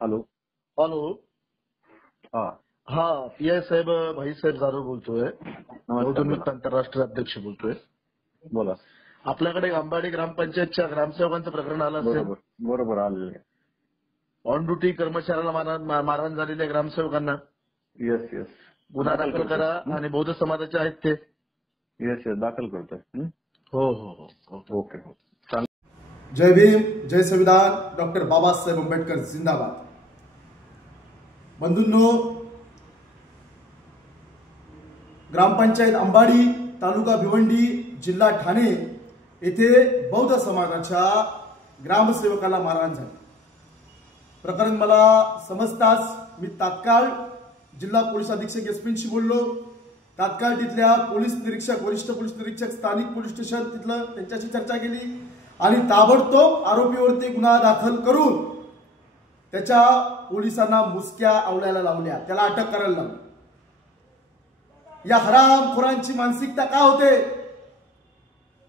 Hello. Hello. हा हा PI साहेब भाईसाहेब जाधव बोलतोय. नमस्कार. नवनिर्मित आंतरराष्ट्रीय अध्यक्ष बोलतोय. बोला. आपल्याकडे अंबाडी ग्रामपंचायतच्या ग्रामसेवकांचं प्रकरण आलं असेल. बरोबर बरोबर आलेलं आहे. ऑन ड्युटी कर्मचाऱ्याला मारहाण झालेल्या ग्रामसेवकांना येस येस गुन्हा दाखल करा आणि बौद्ध समाजाचे आहेत ते. येस येस दाखल करतोय. हो हो हो. ओके हो. जय भीम, जय संविधान. डॉक्टर बाबासाहेब आंबेडकर जिंदाबाद. बंधूंनो, ग्रामपंचायत अंबाडी, तालुका भिवंडी, जिल्हा ठाणे येथे बौद्ध समाजाच्या ग्रामसेवकाला मारहाण झाली. प्रकरण मला समजताच मी तात्काळ जिल्हा पोलीस अधीक्षक एसपींशी बोललो. तात्काळ तिथल्या पोलीस निरीक्षक, वरिष्ठ पोलीस निरीक्षक, स्थानिक पोलीस स्टेशन तिथलं त्यांच्याशी चर्चा केली आणि ताबडतोब आरोपीवरती गुन्हा दाखल करून त्याच्या पोलिसांना मुसक्या आवळायला लावल्या, त्याला अटक करायला लावली. या हरामखोरांची मानसिकता काय होते?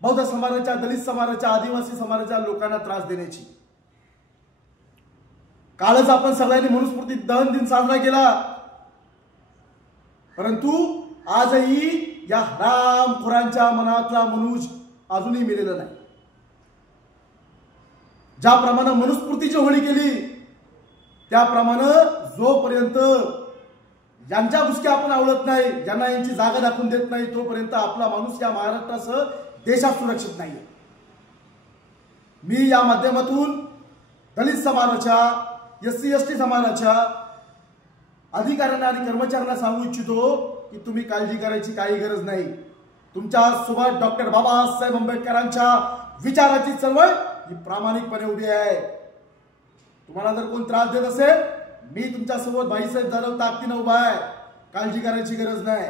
बौद्ध समाजाच्या, दलित समाजाच्या, आदिवासी समाजाच्या लोकांना त्रास देण्याची. कालच आपण सगळ्यांनी मनुस्मृती दहन दिन साजरा केला, परंतु आजही या हरामखोरांच्या मनातला मनुज अजूनही मेलेला नाही. ज्याप्रमाणे मनुस्मृतीची होळी केली त्याप्रमाणे जोपर्यंत यांच्या मुसक्या आपण आवळत नाही, ज्यांना यांची जागा दाखवून देत नाही, तोपर्यंत आपला माणूस या महाराष्ट्रासह देशात सुरक्षित नाही. मी या माध्यमातून दलित समाजाच्या, एससी एसटी समाजाच्या अधिकाऱ्यांना आणि कर्मचाऱ्यांना सांगू इच्छितो की तुम्ही काळजी करायची काही गरज नाही. तुमच्या सोबत डॉक्टर बाबासाहेब आंबेडकरांच्या विचाराची चळवळ ही प्रामाणिकपणे उभी आहे. तुम्हाला जर कोण त्रास देत असेल, मी तुमच्या सोबत भाईसाहेब जाधव ताकदीने उभा आहे. काळजी करायची गरज नाही.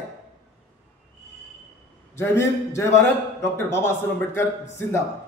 जय भीम, जय भारत. डॉक्टर बाबासाहेब आंबेडकर जिंदाबाद.